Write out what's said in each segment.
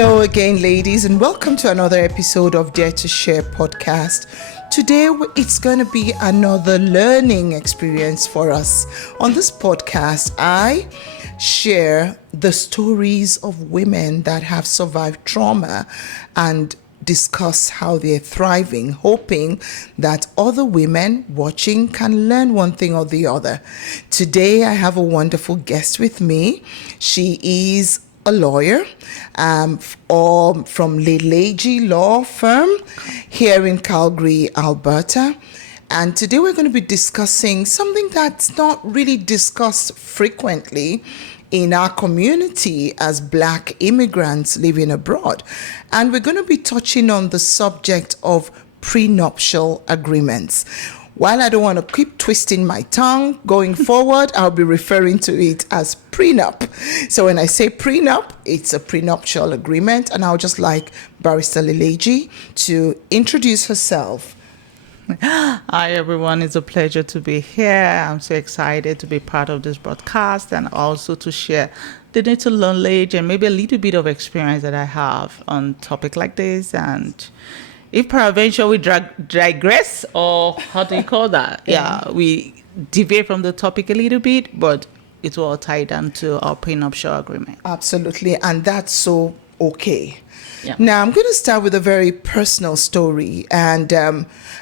Hello again, ladies, and welcome to another episode of Dare to Share podcast. Today, it's going to be another learning experience for us. On this podcast, I share the stories of women that have survived trauma and discuss how they're thriving, hoping that other women watching can learn one thing or the other. Today, I have a wonderful guest with me. She is a lawyer from Leleji Law Firm here in Calgary, Alberta. And today we're going to be discussing something that's not really discussed frequently in our community as Black immigrants living abroad. And we're going to be touching on the subject of prenuptial agreements. While I don't want to keep twisting my tongue going forward, I'll be referring to it as prenup. So when I say prenup, it's a prenuptial agreement. And I'll just like Barrister Leleji to introduce herself. Hi, everyone. It's a pleasure to be here. I'm so excited to be part of this broadcast and also to share the little knowledge and maybe a little bit of experience that I have on topic like this. And if peradventure we digress, or how do you call that? We deviate from the topic a little bit, but it will tie down to our prenuptial agreement. Absolutely, and that's so okay. Yeah. Now, I'm going to start with a very personal story. And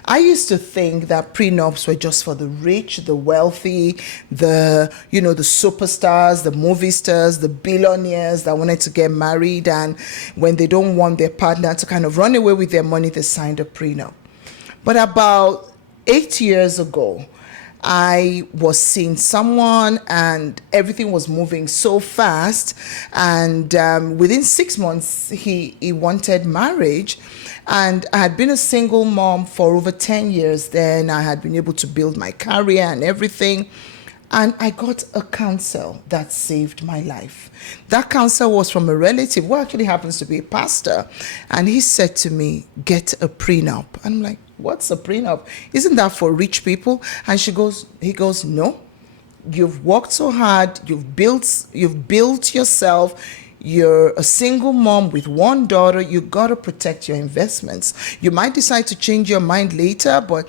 I used to think that prenups were just for the rich, the wealthy, the superstars, the movie stars, the billionaires that wanted to get married. And when they don't want their partner to kind of run away with their money, they signed a prenup. But about 8 years ago, I was seeing someone and everything was moving so fast, and within 6 months he wanted marriage. And I had been a single mom for over 10 years then. I had been able to build my career and everything, and I got a counsel that saved my life. That counsel was from a relative who actually happens to be a pastor, and he said to me, get a prenup. And I'm like, what's a prenup? Isn't that for rich people? And he goes, no. You've worked so hard, you've built yourself, you're a single mom with one daughter, you gotta protect your investments. You might decide to change your mind later, but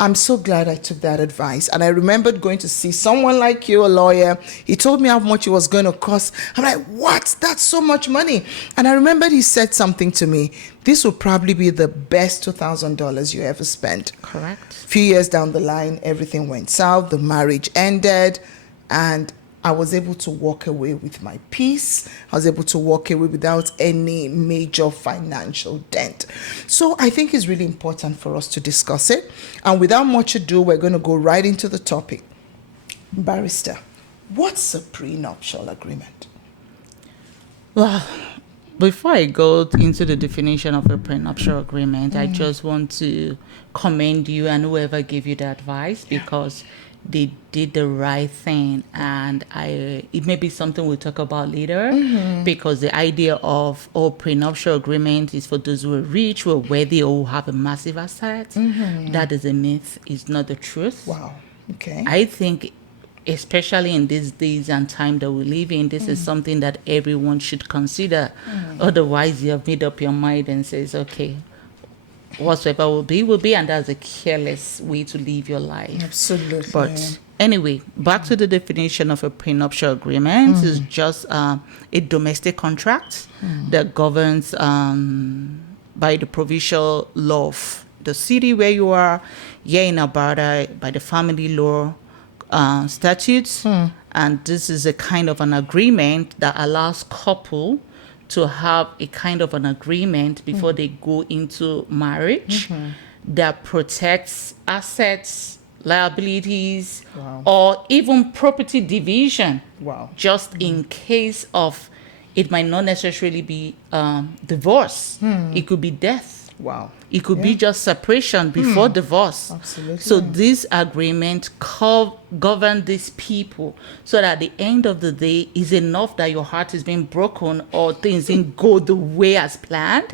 I'm so glad I took that advice. And I remembered going to see someone like you, a lawyer. He told me how much it was going to cost. I'm like, what? That's so much money. And I remembered he said something to me. This will probably be the best $2,000 you ever spent. Correct. A few years down the line, everything went south. The marriage ended. And I was able to walk away with my peace. I was able to walk away without any major financial dent. So I think it's really important for us to discuss it. And without much ado, we're going to go right into the topic. Barrister, what's a prenuptial agreement? Well, before I go into the definition of a prenuptial agreement, I just want to commend you and whoever gave you the advice, because they did the right thing. And it may be something we'll talk about later, because the idea of prenuptial agreement is for those who are rich, who are wealthy, or who have a massive asset. That is a myth. It's not the truth. Wow. Okay. I think, especially in these days and time that we live in, this is something that everyone should consider. Otherwise, you have made up your mind and says, okay, whatsoever will be, and that's a careless way to live your life. Absolutely. But anyway, back to the definition of a prenuptial agreement. Is just a domestic contract that governs by the provincial law of the city where you are, here in Alberta, by the family law statutes. And this is a kind of an agreement that allows couple to have a kind of an agreement before they go into marriage that protects assets, liabilities, or even property division. Just in case of, it might not necessarily be divorce. It could be death. It could be just separation before divorce. Absolutely. So this agreement govern these people, so that at the end of the day is enough that your heart is being broken or things didn't go the way as planned,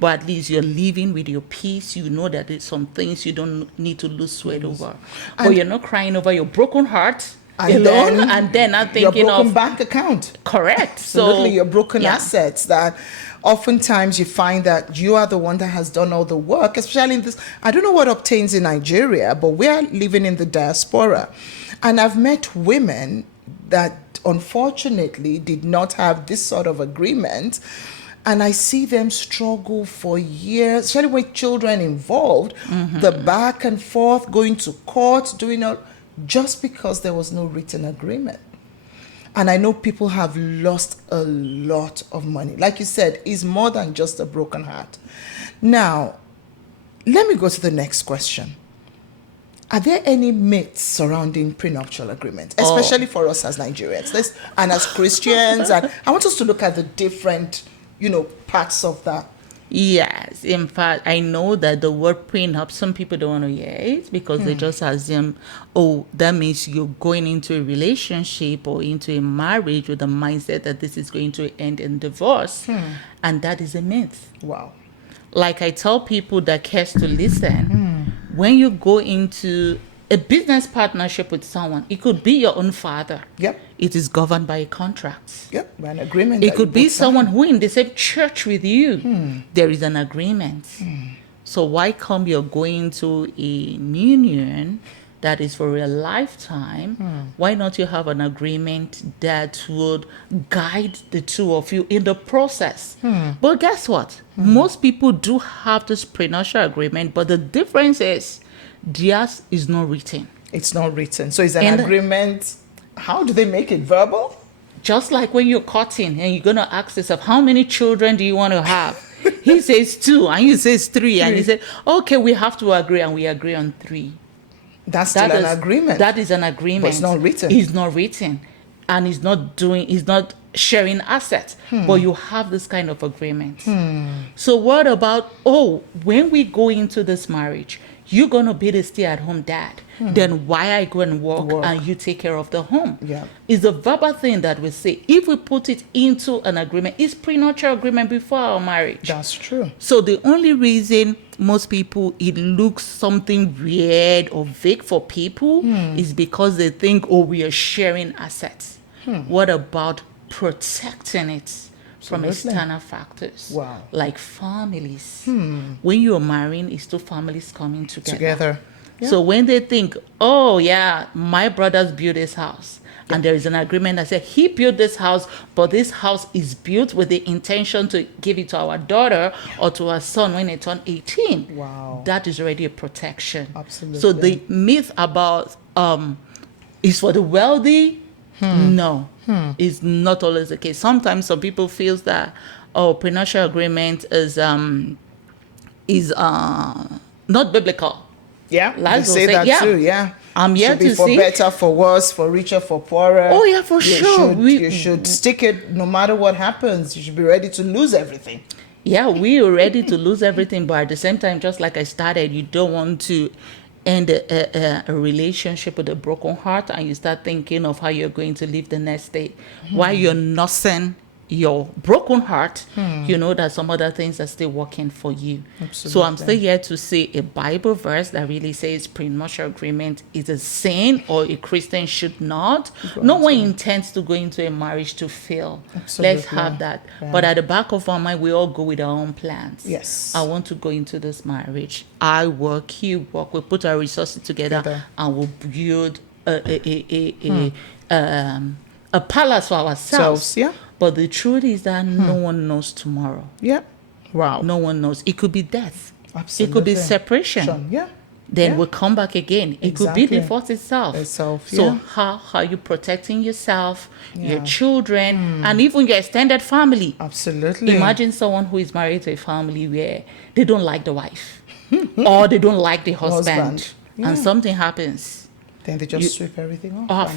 but at least you're living with your peace. You know that there's some things you don't need to lose sweat over. But you're not crying over your broken heart And alone, and then I'm your thinking broken of bank account. correct. Absolutely, So your broken yeah. assets that oftentimes you find that you are the one that has done all the work, especially in this. I don't know what obtains in Nigeria, but we are living in the diaspora. And I've met women that unfortunately did not have this sort of agreement. And I see them struggle for years, especially with children involved, the back and forth, going to court, doing all, just because there was no written agreement. And I know people have lost a lot of money. Like you said, it's more than just a broken heart. Now, let me go to the next question. Are there any myths surrounding prenuptial agreement, especially for us as Nigerians and as Christians? And I want us to look at the different, parts of that. Yes, in fact, I know that the word prenup, some people don't want to hear it because they just assume, oh, that means you're going into a relationship or into a marriage with the mindset that this is going to end in divorce. And that is a myth. Wow. Like I tell people that cares to listen, when you go into a business partnership with someone, it could be your own father. Yep. It is governed by a contract. Yep. By an agreement. It could be someone who in the same church with you. There is an agreement. So why come you're going to a union that is for a lifetime? Why not you have an agreement that would guide the two of you in the process? But guess what? Most people do have this prenuptial agreement, but the difference is theirs is not written. It's not written. So it's an agreement. How do they make it verbal? Just like when you're courting and you're going to ask yourself, how many children do you want to have? He says 2 and you says 3. And he said, okay, we have to agree, and we agree on 3. That's still an agreement. That is an agreement. But it's not written. It's not written. And it's not sharing assets. But you have this kind of agreement. So what about, when we go into this marriage, you're going to be the stay-at-home dad. Then why I go and work and you take care of the home? Yeah. It's a verbal thing that we say. If we put it into an agreement, it's prenuptial agreement before our marriage. That's true. So the only reason most people, it looks something weird or vague for people is because they think, we are sharing assets. What about protecting it from external factors? Wow. Like families. When you're marrying, it's 2 families coming together. Yeah. So when they think, my brother's built this house, and there is an agreement that says he built this house, but this house is built with the intention to give it to our daughter or to our son when they turn 18. Wow. That is already a protection. Absolutely. So the myth about is for the wealthy, no, it's not always the case. Sometimes some people feel that prenuptial agreement is not biblical. Yeah, Lies they say will that too. Yeah, I'm here should be to for see. better, for worse, for richer, for poorer. Oh yeah, for sure. You should stick it no matter what happens. You should be ready to lose everything. Yeah, we are ready to lose everything, but at the same time, just like I started, you don't want to end a relationship with a broken heart, and you start thinking of how you're going to live the next day. While you're nursing your broken heart, you know that some other things are still working for you. Absolutely. So I'm still here to say a Bible verse that really says prenuptial agreement is a sin, or a Christian should not. No one intends to go into a marriage to fail. Absolutely. Let's have that. Yeah. But at the back of our mind, we all go with our own plans. Yes. I want to go into this marriage. I work, you work. We put our resources together and we'll build a palace for ourselves. Yeah. But the truth is that no one knows tomorrow. Yeah. Wow. No one knows. It could be death. Absolutely. It could be separation. Yeah. Then we'll come back again. It could be divorce itself. So how are you protecting yourself, your children, and even your extended family? Absolutely. Imagine someone who is married to a family where they don't like the wife or they don't like the husband. And something happens. Then they just sweep everything off.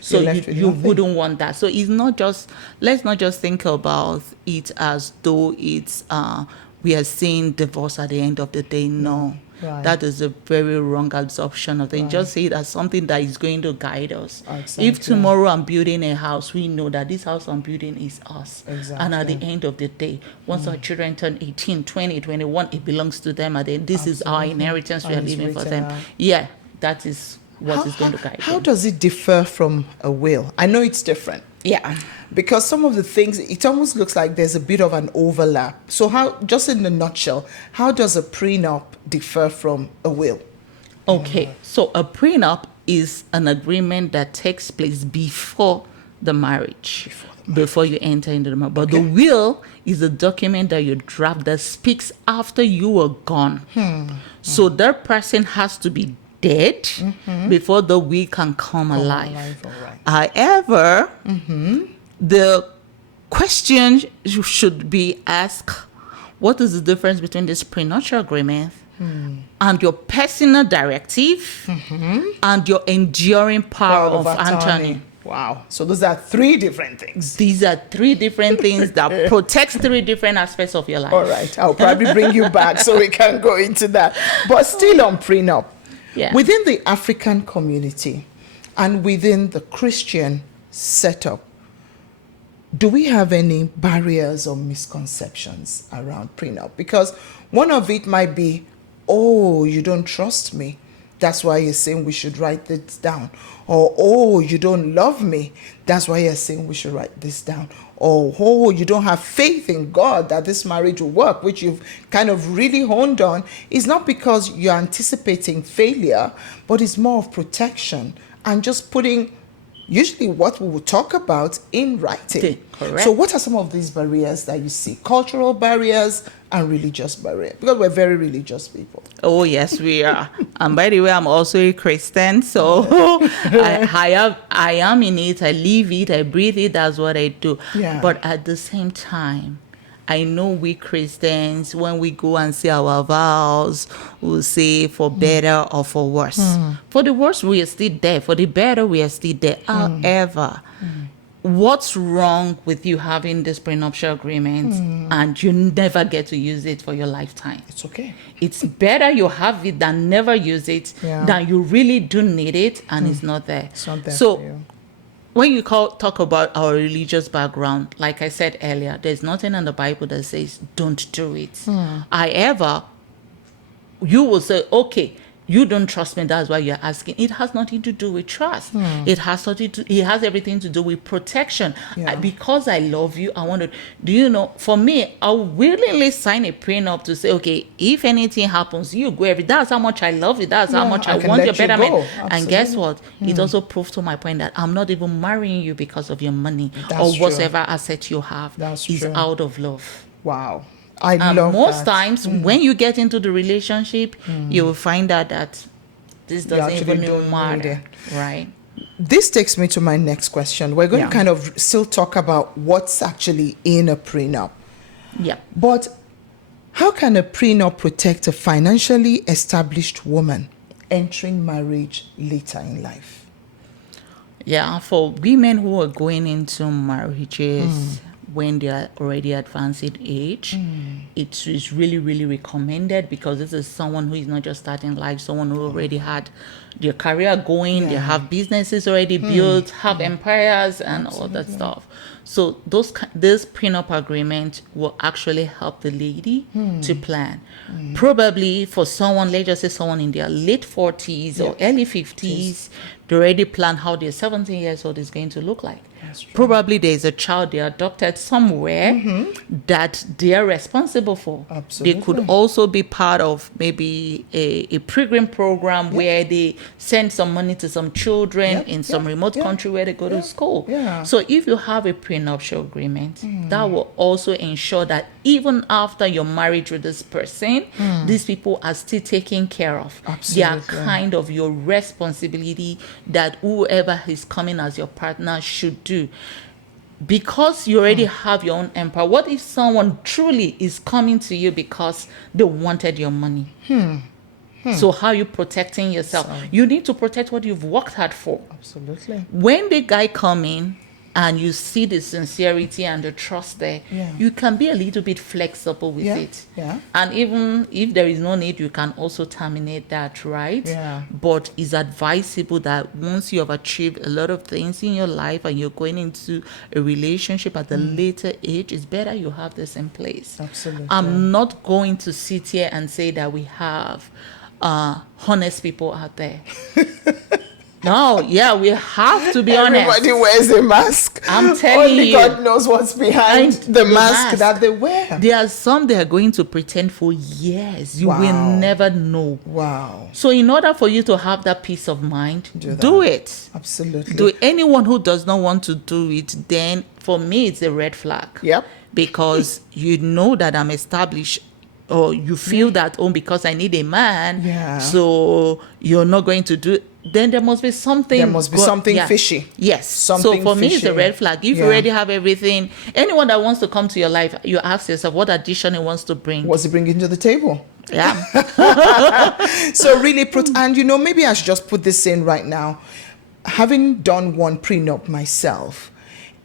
So you wouldn't want that. So it's not just, let's not just think about it as though it's we are seeing divorce at the end of the day. No. Right. That is a very wrong absorption of things. Right. Just see it as something that is going to guide us. Exactly. If tomorrow I'm building a house, we know that this house I'm building is us. Exactly. And at the end of the day, once our children turn 18, 20, 21, it belongs to them. And then this is our inheritance we are leaving for them. Yeah, that is what is going to guide How them. does it differ from a will? I know it's different. Yeah. Because some of the things, it almost looks like there's a bit of an overlap. So how, just in a nutshell, how does a prenup differ from a will? Okay, so a prenup is an agreement that takes place before the marriage, before you enter into the marriage. But the will is a document that you draft that speaks after you are gone. So that person has to be dead before the will can come alive. All right. However, the question should be asked, what is the difference between this prenuptial agreement and your personal directive and your enduring power of attorney? Wow. So those are three different things. These are three different things that protect three different aspects of your life. All right. I'll probably bring you back so we can go into that. But still on prenup. Yeah. Within the African community and within the Christian setup, do we have any barriers or misconceptions around prenup? Because one of it might be, oh, you don't trust me. That's why you're saying we should write this down. Or, oh, you don't love me. That's why you're saying we should write this down. Or, oh, you don't have faith in God that this marriage will work, which you've kind of really honed on. It's not because you're anticipating failure, but it's more of protection and just putting usually what we will talk about in writing. Okay, correct. So what are some of these barriers that you see? Cultural barriers and religious barriers, because we're very religious people. Oh, yes, we are. And by the way, I'm also a Christian, so I am in it. I live it. I breathe it. That's what I do. Yeah. But at the same time, I know we Christians, when we go and say our vows, we'll say for better or for worse. For the worse, we are still there. For the better, we are still there. However, what's wrong with you having this prenuptial agreement and you never get to use it for your lifetime? It's okay. It's better you have it than never use it, than you really do need it and it's not there. It's not there so for you. when you talk about our religious background, like I said earlier, there's nothing in the Bible that says don't do it. However, you will say, okay, you don't trust me, that's why you're asking. It has nothing to do with trust. It has everything to do with protection. Yeah. Because I love you, I want to, do you know, for me, I'll willingly sign a prenup to say, okay, if anything happens, you go that's how much I love you, that's how much I can want let your you betterment. go. And guess what? It also proves to my point that I'm not even marrying you because of your money That's or whatever asset you have. That's is true. out of love. Wow. I And love most that. times when you get into the relationship, you will find out that this doesn't actually even don't need matter, right? This takes me to my next question. We're going Yeah. to kind of still talk about what's actually in a prenup. Yeah. But how can a prenup protect a financially established woman entering marriage later in life? Yeah, for women who are going into marriages when they are already advanced in age, it is really, really recommended because this is someone who is not just starting life, someone who already had their career going, they have businesses already built, have empires and all that stuff. So this prenup agreement will actually help the lady to plan. Probably for someone, let's just say someone in their late 40s or early 50s, they already plan how their 17 years old is going to look like. Probably there's a child they adopted somewhere that they are responsible for. Absolutely. They could also be part of maybe a pilgrim program where they send some money to some children in some remote country where they go to school. Yeah. So if you have a prenuptial agreement, that will also ensure that even after you're married with this person, these people are still taken care of. They are Absolutely. kind of your responsibility that whoever is coming as your partner should do. Because you already have your own empire, what if someone truly is coming to you because they wanted your money? So how are you protecting yourself? You need to protect what you've worked hard for. Absolutely. When the guy come in and you see the sincerity and the trust there, you can be a little bit flexible with it. Yeah. And even if there is no need, you can also terminate that, right? Yeah. But it's advisable that once you have achieved a lot of things in your life and you're going into a relationship at a later age, it's better you have this in place. Absolutely. I'm not going to sit here and say that we have honest people out there. No, yeah, we have to be Everybody honest. wears a mask. I'm telling Only you. God knows what's behind the mask mask. that they wear. There are some they are going to pretend for years. You will Wow. never know. Wow. So in order for you to have that peace of mind, Do do that. it. Absolutely. Do anyone who does not want to do it, then for me it's a red flag. Yep. Because you know that I'm established, or you feel that, oh, because I need a man, Yeah. so you're not going to do it. Then there must be something. There must be something fishy. Yes. Something so for me, it's a fishy. red flag. If you Yeah. already have everything, anyone that wants to come to your life, you ask yourself what addition he wants to bring. What's he bringing to the table? Yeah. So really put, and maybe I should just put this in right now. Having done one prenup myself,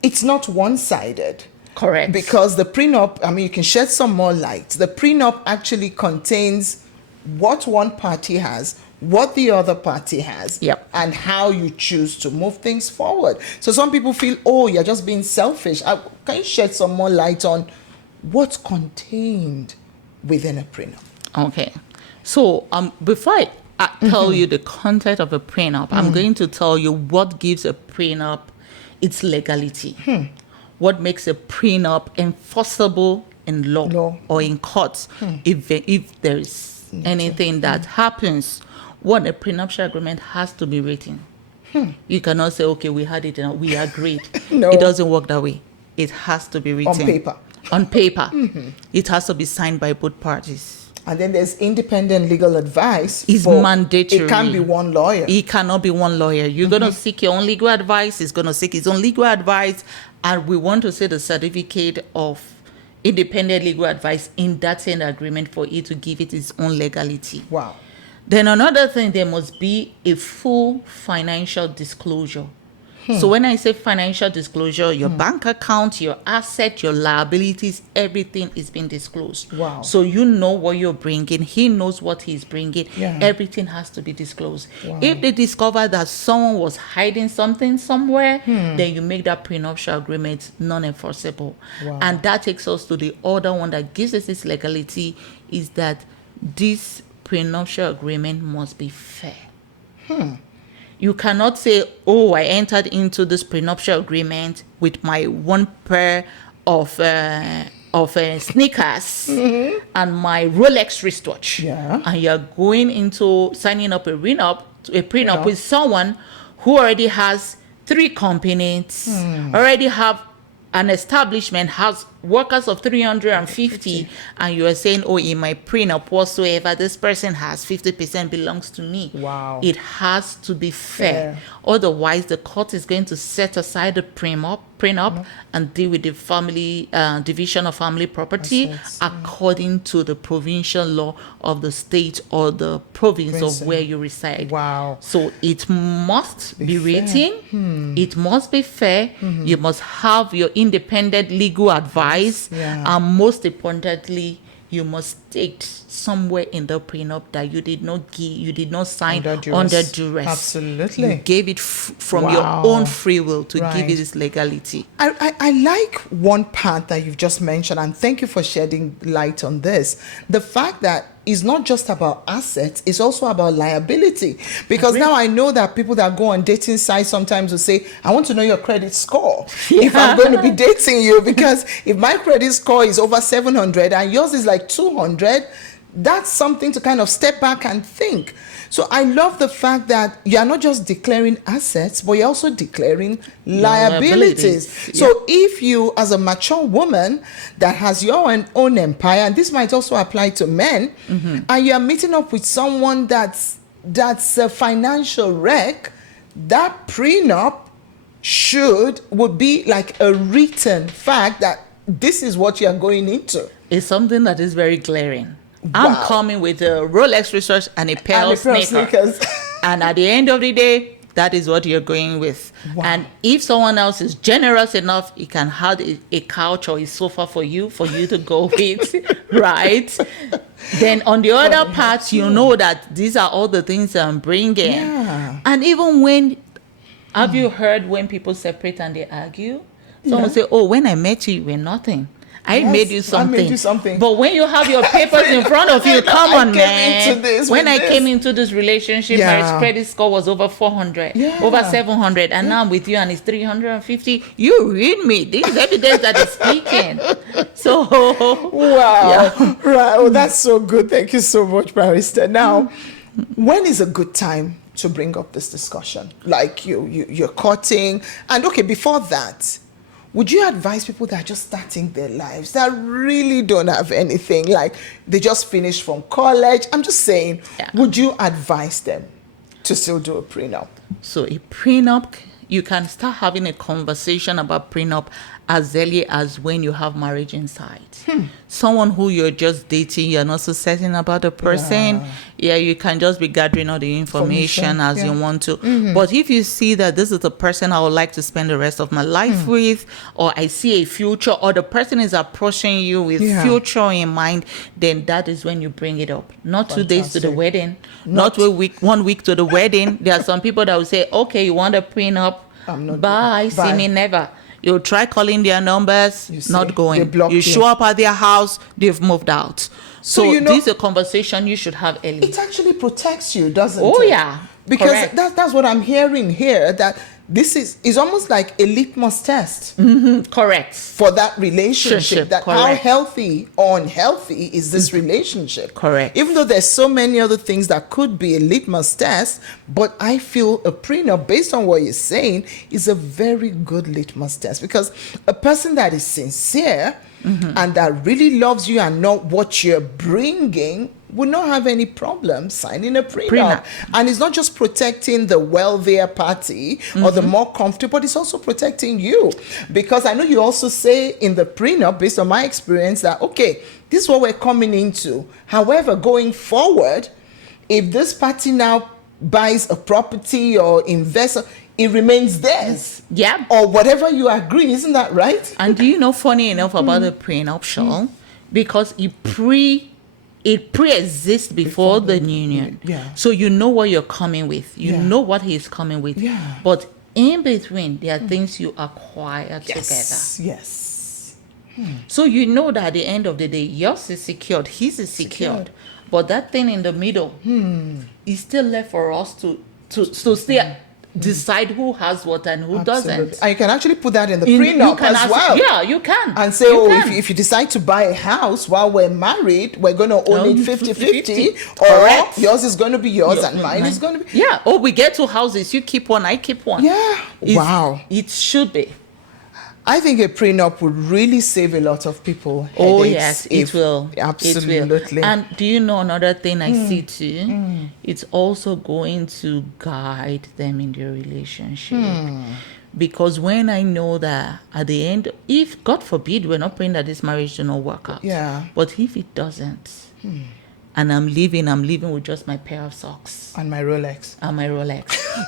it's not one-sided. Correct. Because the prenup, you can shed some more light. The prenup actually contains what one party has, what the other party has, Yep. and how you choose to move things forward. So some people feel, oh, you're just being selfish. Can you shed some more light on what's contained within a prenup? Okay. So before I tell you the content of a prenup, I'm going to tell you what gives a prenup its legality. What makes a prenup enforceable in law. Or in courts if there is anything that happens. What a prenuptial agreement has to be written. You cannot say, okay, we had it and we agreed. No. It doesn't work that way. It has to be written. On paper. On paper. It has to be signed by both parties. And then there's independent legal advice. It's mandatory. It can't be one lawyer. It cannot be one lawyer. You're going to seek your own legal advice. He's going to seek his own legal advice. And we want to see the certificate of independent legal advice in that same agreement for it to give it its own legality. Wow. Then another thing, there must be a full financial disclosure. So when I say financial disclosure, your bank account, your asset, your liabilities, everything is being disclosed. Wow. So you know what you're bringing. He knows what he's bringing. Yeah. Everything has to be disclosed. Wow. If they discover that someone was hiding something somewhere, then you make that prenuptial agreement non-enforceable. Wow. And that takes us to the other one that gives us its legality, is that this prenuptial agreement must be fair. You cannot say, oh, I entered into this prenuptial agreement with my one pair of sneakers and my Rolex wristwatch. Yeah. And you're going into signing up a prenup with someone who already has 3 companies, already have an establishment, has workers of 350, and you are saying, oh, in my prenup whatsoever, this person has 50% belongs to me. Wow. It has to be fair. Otherwise, the court is going to set aside the prenup and deal with the family division of family property Assets, according to the provincial law of the state or the province of where you reside. Wow. So it must be fair. written. It must be fair. You must have your independent legal advice. Yeah. And most importantly, you must state somewhere in the prenup that you did not sign under duress. Absolutely. You gave it from your own free will to give it its legality. I like one part that you've just mentioned, and thank you for shedding light on this. The fact that it's not just about assets, it's also about liability. Because now I know that people that go on dating sites sometimes will say, I want to know your credit score if I'm going to be dating you. Because if my credit score is over 700 and yours is like 200, that's something to kind of step back and think. So I love the fact that you're not just declaring assets, but you're also declaring liabilities. Yeah. So if you, as a mature woman that has your own empire, and this might also apply to men, and you're meeting up with someone that's a financial wreck, that prenup would be like a written fact that this is what you're going into. It's something that is very glaring. I'm coming with a Rolex research and a pair of sneakers. And at the end of the day, that is what you're going with. Wow. And if someone else is generous enough, he can have a couch or a sofa for you to go with, right? Then on the other part, you know that these are all the things I'm bringing. Yeah. And even have you heard when people separate and they argue? Someone say, oh, when I met you, you were nothing. I Yes, made you something. I made you something. But when you have your papers in front of you, come I on, came man. into this When with I this. came into this relationship, my credit score was over 400, over 700, and now I'm with you and it's 350. You read me. This is evidence that is speaking. So, wow. yeah. Right. Oh, that's so good. Thank you so much, Barrister. Now, when is a good time to bring up this discussion? Like you're courting, and okay, before that, would you advise people that are just starting their lives, that really don't have anything, like they just finished from college? I'm just saying, would you advise them to still do a prenup? So a prenup, you can start having a conversation about prenup as early as when you have marriage in sight. Someone who you're just dating, you're not so certain about the person. Yeah, you can just be gathering all the information as you want to. But if you see that this is the person I would like to spend the rest of my life with, or I see a future, or the person is approaching you with future in mind, then that is when you bring it up. Not 2 days to the wedding, not 1 week to the wedding. There are some people that will say, okay, you want a prenup? Bye, see me never. You try calling their numbers, not going. You show up at their house, they've moved out. So this is a conversation you should have early. It actually protects you, doesn't it? Oh, yeah. Because that's what I'm hearing here, that this is almost like a litmus test. Correct. For that relationship. That correct. How healthy or unhealthy is this relationship? Correct. Even though there's so many other things that could be a litmus test, but I feel a prenup, based on what you're saying, is a very good litmus test, because a person that is sincere and that really loves you and not what you're bringing would not have any problem signing a prenup. And it's not just protecting the wealthier party or the more comfortable, but it's also protecting you. Because I know you also say in the prenup, based on my experience, that, okay, this is what we're coming into. However, going forward, if this party now buys a property or invests, it remains theirs. Yeah. Or whatever you agree, isn't that right? And do you know, funny enough about the prenuptial, because it pre-exists before the union. So you know what you're coming with. You know what he's coming with. But in between, there are things you acquire together. Yes. So you know that at the end of the day, yours is secured, his is secured. But that thing in the middle is still left for us to stay decide who has what and who doesn't. And you can actually put that in the prenup as well. Yeah, you can. And say, if you decide to buy a house while we're married, we're going to own it 50-50. Or yours is going to be yours and mine is going to be... Yeah. Or we get 2 houses. You keep one, I keep one. Yeah. Wow. It should be. I think a prenup would really save a lot of people headaches. Oh, yes, it will. Absolutely. It will. And do you know another thing I see too? It's also going to guide them in their relationship. Because when I know that at the end, if, God forbid, we're not praying that this marriage do not work out. Yeah. But if it doesn't, and I'm leaving with just my pair of socks. And my Rolex.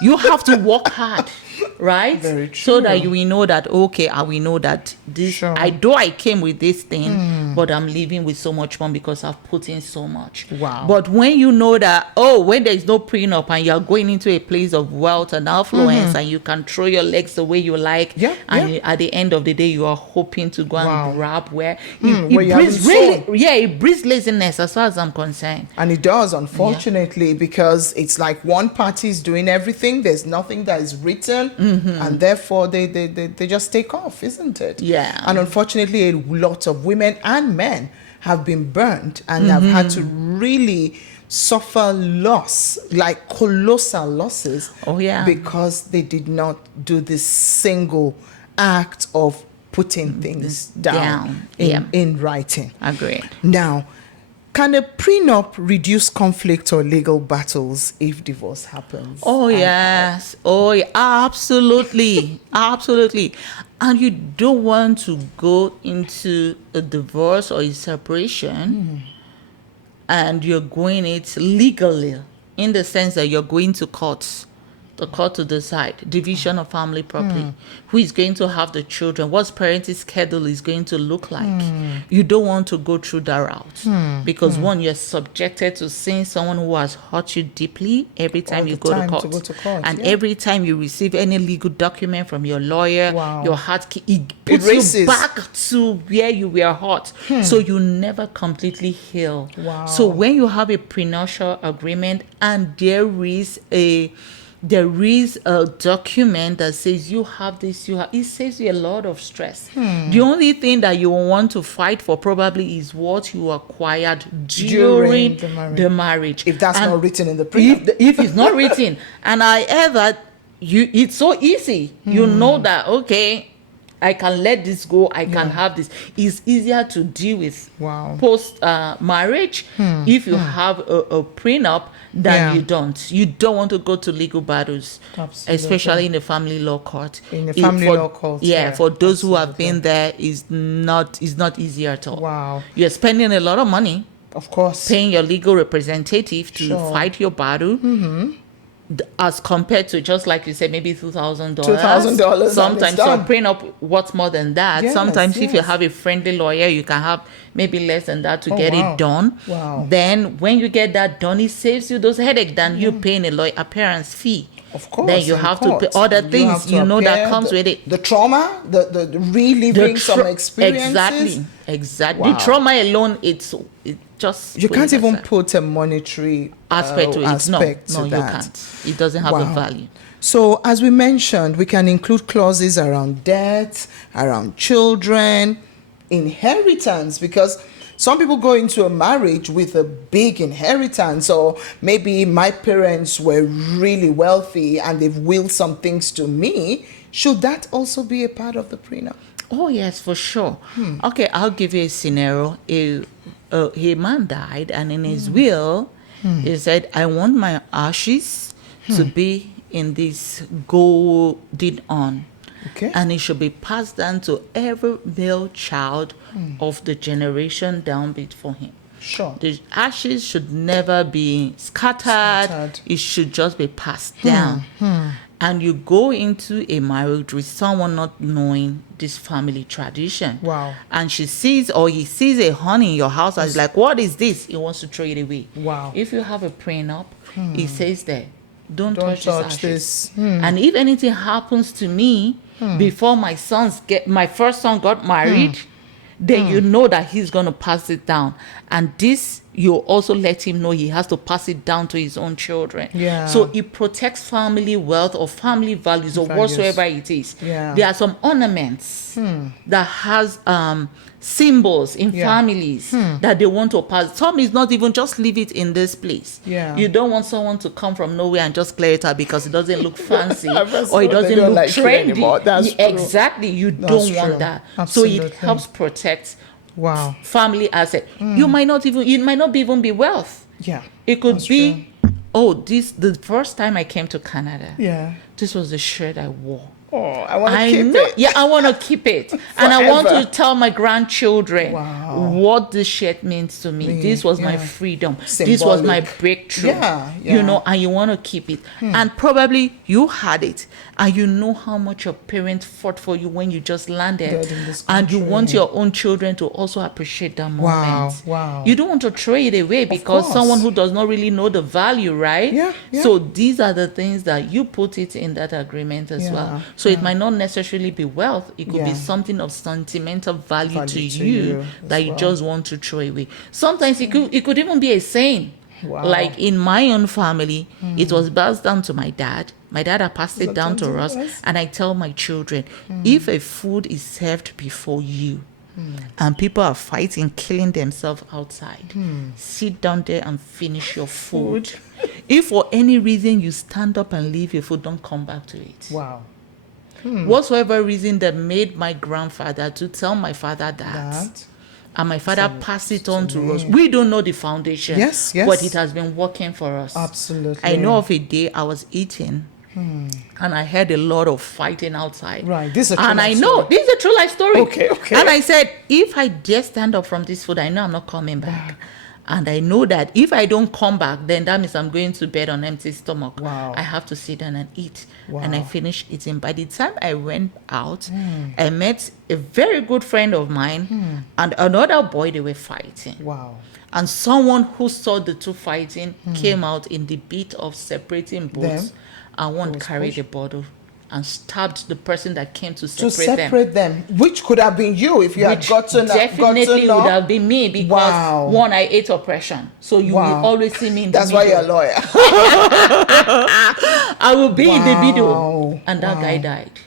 You have to work hard, right? Very true. So that we know that, okay, we know that this, I came with this thing, but I'm leaving with so much more because I've put in so much. Wow. But when you know that, when there is no prenup and you're going into a place of wealth and affluence and you can throw your legs the way you like, at the end of the day, you are hoping to go and grab where it breeds laziness as far as I'm concerned. And it does, unfortunately, because it's like one party is doing everything. There's nothing that is written, and therefore they just take off, isn't it? Yeah. And unfortunately, a lot of women and men have been burnt and have had to really suffer loss, like colossal losses. Oh, yeah. Because they did not do this single act of putting things down in writing. Agreed. Now, can a prenup reduce conflict or legal battles if divorce happens? Oh, yes. Oh, yeah. Absolutely. Absolutely. And you don't want to go into a divorce or a separation and you're going it legally, in the sense that you're going to court the court to decide division of family property, who is going to have the children, what parenting schedule is going to look like. You don't want to go through that route because one, you're subjected to seeing someone who has hurt you deeply every time you go to court. And every time you receive any legal document from your lawyer, your heart, it puts you back to where you were hurt. So you never completely heal. So when you have a prenuptial agreement and there is a document that says you have this, it saves you a lot of stress. The only thing that you want to fight for probably is what you acquired during the marriage. If that's not written in the prenup. If it's not written. And I heard that it's so easy. You know that, okay, I can let this go. I can have this. It's easier to deal with post marriage if you have a prenup than you don't. You don't want to go to legal battles, especially in the family law court. In the family law court, for those who have been there, is not easy at all. You're spending a lot of money, of course, paying your legal representative to fight your battle. As compared to, just like you said, maybe $2,000. $2,000. Sometimes your prenup, what's more than that? Sometimes if you have a friendly lawyer, you can have maybe less than that to get it done. Then when you get that done, it saves you those headaches than you paying a lawyer appearance fee. Of course. Then you have to pay other things, that comes with it. The trauma, the reliving some experiences. Exactly. The trauma alone, it just... You can't even put a monetary aspect to it. No, that. you can't. It doesn't have a value. So as we mentioned, we can include clauses around death, around children, inheritance, because some people go into a marriage with a big inheritance, or maybe my parents were really wealthy and they've willed some things to me. Should that also be a part of the prenup? Oh, yes, for sure. Okay, I'll give you a scenario. A man died, and in his will, he said, I want my ashes to be in this golden urn. Okay. And it should be passed down to every male child of the generation down before him. Sure. The ashes should never be scattered. It should just be passed down. And you go into a marriage with someone not knowing this family tradition. And she sees, or he sees a honey in your house and he's like, what is this? He wants to throw it away. If you have a prenup, it says there, don't touch this. And if anything happens to me before my first son got married, then you know that he's going to pass it down. And this, you also let him know he has to pass it down to his own children. So it protects family wealth or family values or whatsoever it is. There are some ornaments that has symbols in families that they want to pass. Some is not even just leave it in this place. You don't want someone to come from nowhere and just clear it out because it doesn't look fancy or it doesn't look like trendy. Exactly. You don't want that. Absolutely. So it helps protect family asset. You might not even be wealth. It could be the first time I came to Canada, this was the shirt I wore. Oh, I want to keep it. Yeah, I want to keep it. And I want to tell my grandchildren what this shirt means to me. This was my freedom. Symbolic. This was my breakthrough. And you want to keep it. And probably you had it. And you know how much your parents fought for you when you just landed. And you want your own children to also appreciate that moment. You don't want to throw it away because someone who does not really know the value, right? So these are the things that you put it in that agreement as well. So it might not necessarily be wealth. It could be something of sentimental value to you that you just want to throw away. Sometimes it could even be a saying. Like in my own family, it was passed down to my dad. My dad had passed it down to us. And I tell my children, if a food is served before you, and people are fighting, killing themselves outside, sit down there and finish your food. If for any reason you stand up and leave your food, don't come back to it. Whatsoever reason that made my grandfather to tell my father that and my father passed it on to us. We don't know the foundation, but it has been working for us. Absolutely. I know of a day I was eating and I heard a lot of fighting outside. This is a true and life I know story. this is a true life story. Okay. And I said, if I dare stand up from this food, I know I'm not coming back. And I know that if I don't come back, then that means I'm going to bed on empty stomach. Wow. I have to sit down and eat. Wow. And I finished eating. By the time I went out, I met a very good friend of mine and another boy. They were fighting. Wow. And someone who saw the two fighting came out in the bit of separating both, and one carried the bottle and stabbed the person that came to separate them. Which could have been you if you had gotten definitely would have been me, because one, I ate oppression, so you will always see me in the That's middle. why you're a lawyer. I will be in the middle, and that guy died.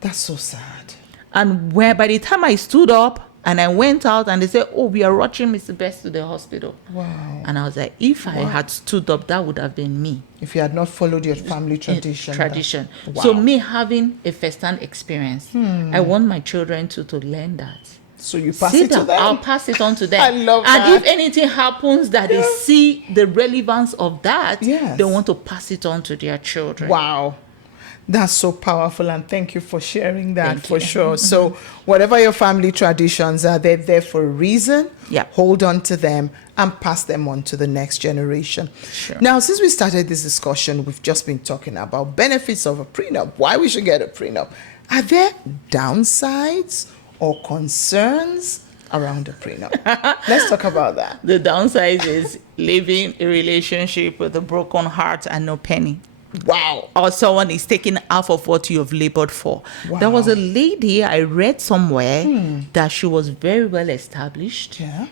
That's so sad. And where by the time I stood up and I went out, and they said, "Oh, we are rushing Mr. Best to the hospital." Wow. And I was like, if I had stood up, that would have been me. If you had not followed your family tradition. Wow. So me having a first-hand experience, I want my children to learn that. So you pass it to them? I'll pass it on to them. I love and that. And if anything happens that they see the relevance of that, they want to pass it on to their children. Wow. That's so powerful, and thank you for sharing that. Thank you. Sure. So whatever your family traditions are, they're there for a reason. Yeah. Hold on to them and pass them on to the next generation. Sure. Now, since we started this discussion, we've just been talking about benefits of a prenup, why we should get a prenup. Are there downsides or concerns around a prenup? Let's talk about that. The downside is living a relationship with a broken heart and no penny. Wow. Or someone is taking half of what you have labored for. Wow. There was a lady I read somewhere that she was very well established. Yeah.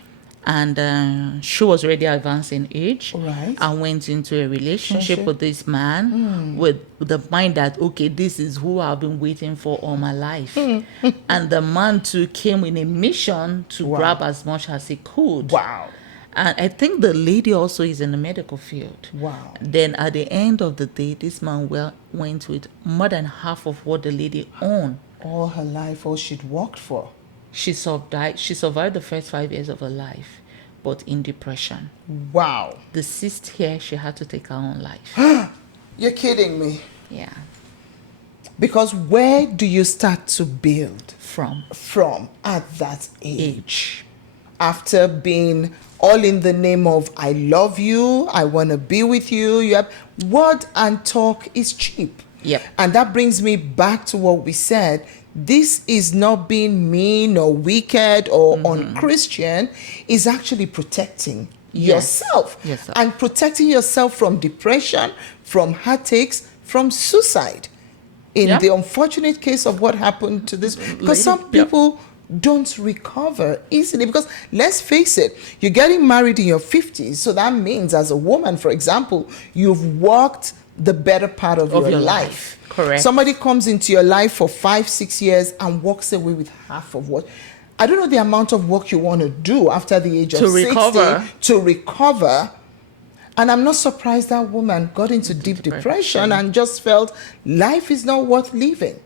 And she was already advanced in age. Right. And went into a relationship with this man with the mind that, okay, this is who I've been waiting for all my life. And the man too came in a mission to grab as much as he could. Wow. And I think the lady also is in the medical field. Wow. Then at the end of the day, this man went with more than half of what the lady owned. All her life, all she'd worked for. She survived the first 5 years of her life, but in depression. Wow. The 6th year, she had to take her own life. You're kidding me. Yeah. Because where do you start to build? From At that age. After being all in the name of I love you, I want to be with you. You have word and talk is cheap. Yep. And that brings me back to what we said. This is not being mean or wicked or unchristian. It's actually protecting yourself. Yes, sir. And protecting yourself from depression, from heartaches, from suicide. In the unfortunate case of what happened to this, because some people don't recover easily, because let's face it, you're getting married in your 50s, so that means as a woman, for example, you've worked the better part of your life. Correct. Somebody comes into your life for 5-6 years and walks away with half of what, I don't know the amount of work you want to do after the age of 60 to recover. And I'm not surprised that woman got into deep depression and just felt life is not worth living.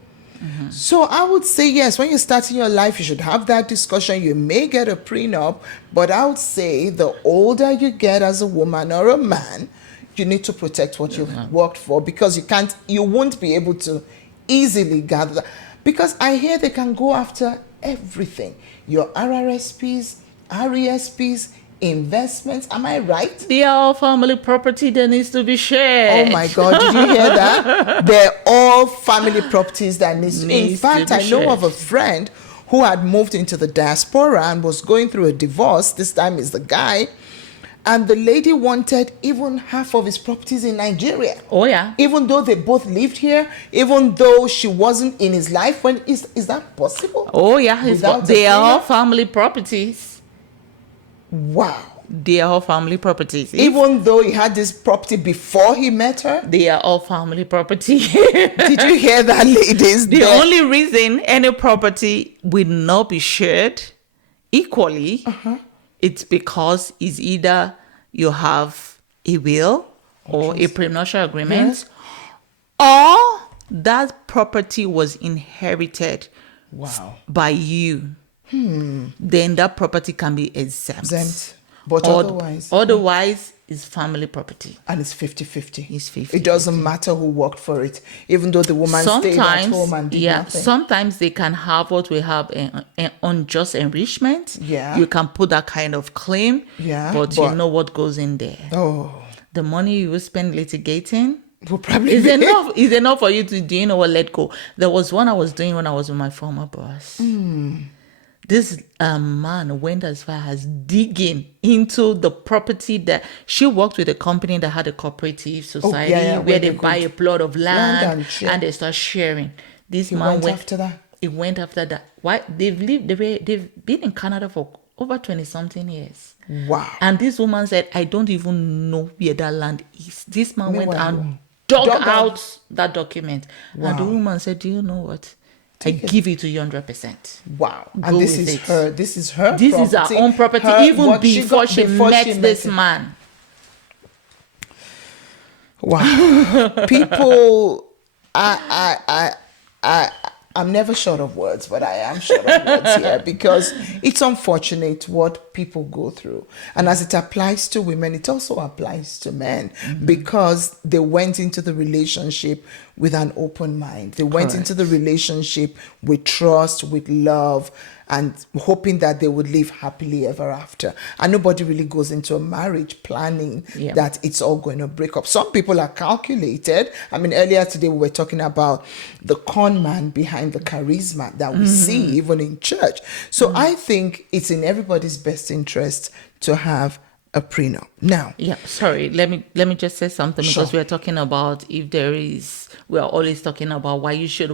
So I would say, yes, when you're starting your life, you should have that discussion. You may get a prenup, but I would say the older you get as a woman or a man, you need to protect what you've worked for, because you won't be able to easily gather that. Because I hear they can go after everything. Your RRSPs, RESPs, investments. Am I right? They are all family property that needs to be shared. Oh my God, did you hear that? They're all family properties that needs in fact, I know of a friend who had moved into the diaspora and was going through a divorce. This time is the guy. And the lady wanted even half of his properties in Nigeria. Oh, yeah. Even though they both lived here, even though she wasn't in his life. Is that possible? Oh, yeah. They are all family properties. Wow. They are all family properties. Even though he had this property before he met her? They are all family property. Did you hear that, ladies? The only reason any property will not be shared equally, it's because it's either you have a will or a prenuptial agreement, or that property was inherited by you. Then that property can be exempt. But otherwise is family property. And it's 50-50. It's 50-50. It doesn't matter who worked for it, even though the woman stayed at home and did nothing. Sometimes they can have what we have an unjust enrichment. Yeah. You can put that kind of claim. Yeah, But you know what goes in there. Oh. The money you will spend litigating Will probably is be enough for you to, do you know what, let go. There was one I was doing when I was with my former boss. This man went as far as digging into the property that she worked with, a company that had a cooperative society where they buy a plot of land and they start sharing. This man went after that. He went after that. Why? They've been in Canada for over 20-something years. Wow. And this woman said, I don't even know where that land is. This man went and dug out that document. Wow. And the woman said, do you know what? I give it to you 100%. Wow. And this is her. This is her. This is her own property, even before she met this man. Wow. People, I'm never short of words, but I am short of words here because it's unfortunate what people go through. And as it applies to women, it also applies to men because they went into the relationship with an open mind. They went into the relationship with trust, with love, and hoping that they would live happily ever after. And nobody really goes into a marriage planning that it's all going to break up. Some people are calculated. I mean, earlier today we were talking about the con man behind the charisma that we see even in church. So I think it's in everybody's best interest to have a prenup. Now, let me just say something because we are talking about we are always talking about why you should,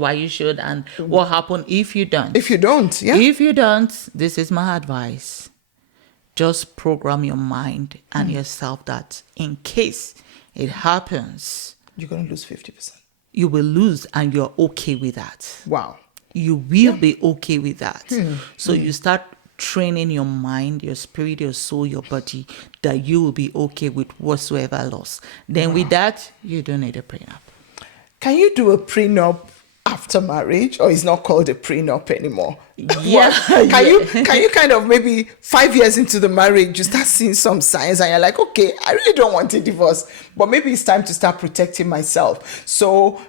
and what happened if you don't. If you don't, If you don't, this is my advice. Just program your mind and yourself that in case it happens, you're going to lose 50%. You will lose and you're okay with that. Wow. You will be okay with that. So you start training your mind, your spirit, your soul, your body, that you will be okay with whatsoever loss. Then with that, you don't need a prenup. Can you do a prenup after marriage, or it's not called a prenup anymore? Yeah. Can you kind of maybe 5 years into the marriage, you start seeing some signs and you're like, okay, I really don't want a divorce, but maybe it's time to start protecting myself. So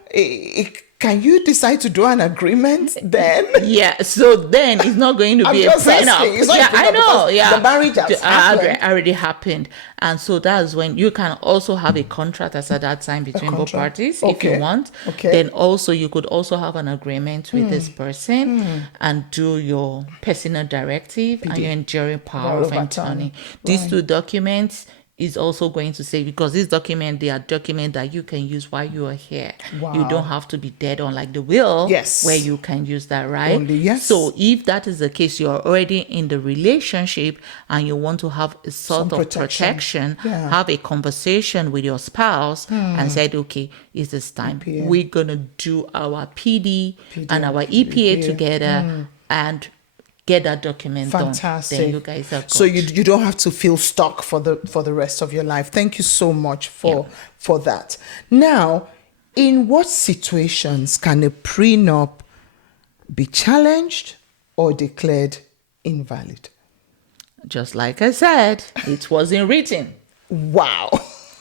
can you decide to do an agreement then? So then it's not going to be a prenup. I know. The marriage has already happened. And so that's when you can also have a contract as at that time between both parties if you want. Then also you could also have an agreement with this person and do your personal directive and your enduring power of attorney. These two documents is also going to say, because this document, they are documents that you can use while you are here. Wow. You don't have to be dead on like the will, where you can use that, right? Only, So if that is the case, you're already in the relationship and you want to have a sort of protection, have a conversation with your spouse and said, okay, it's this time. We're going to do our PD and our EPA together and get that document done. Then you guys are good. So you don't have to feel stuck for the rest of your life. Thank you so much for that. Now, in what situations can a prenup be challenged or declared invalid? Just like I said, it wasn't written. Wow.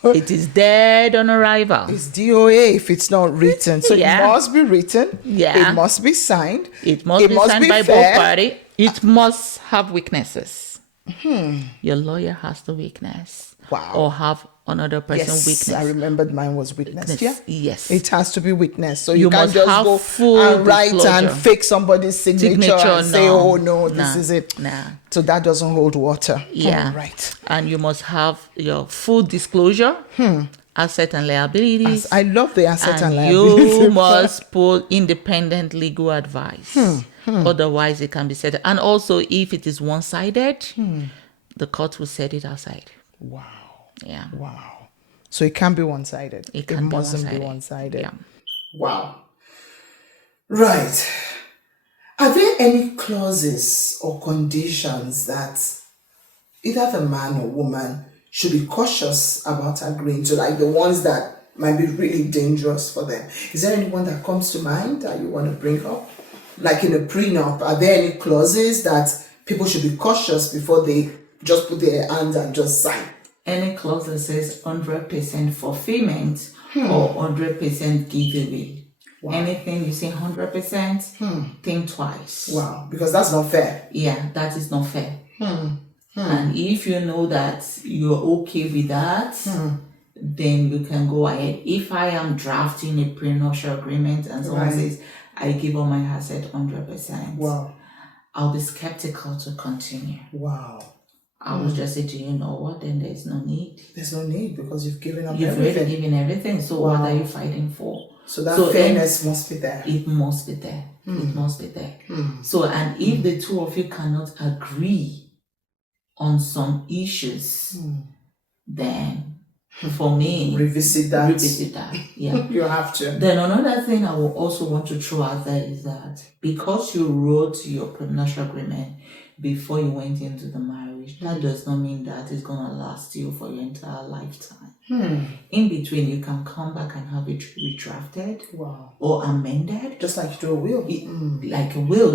It is dead on arrival. It's DOA if it's not written. So it must be written. Yeah. It must be signed. It must be signed by both parties. It must have weaknesses. Your lawyer has the weakness. Wow. Or have another person weakness. I remembered mine was witnessed. Yes. It has to be witnessed. So you can't must just have go full and write disclosure. and fake somebody's signature and say, oh no, this is it. Nah. So that doesn't hold water. Yeah. All right. And you must have your full disclosure. Asset and liabilities. I love the asset and liabilities. You must pull independent legal advice. Otherwise, it can be said. And also, if it is one-sided, the court will set it aside. Wow. Yeah. Wow. So it can be one-sided. It mustn't be one-sided. Yeah. Wow. Right. Are there any clauses or conditions that either the man or woman should be cautious about agreeing to, like the ones that might be really dangerous for them? Is there anyone that comes to mind that you want to bring up? Like in a prenup, are there any clauses that people should be cautious before they just put their hands and just sign? any clause that says 100% fulfillment or 100% giveaway. Wow. Anything you say 100%, think twice. Wow, because that's not fair. Yeah, that is not fair. And if you know that you're okay with that, then you can go ahead. If I am drafting a prenuptial agreement and someone says, I give all my asset 100%, wow, I'll be skeptical to continue. Wow. I will just say, do you know what? Then there's no need. There's no need because you've given up You've everything. already given everything. So what are you fighting for? So that fairness must be there. It must be there. It must be there. So, and if the two of you cannot agree on some issues, then for me, revisit that. Yeah. You have to. Then another thing I will also want to throw out there is that because you wrote your prenuptial agreement before you went into the marriage, that does not mean that it's going to last you for your entire lifetime. In between, you can come back and have it redrafted or amended. Just like you do a will. Like a will,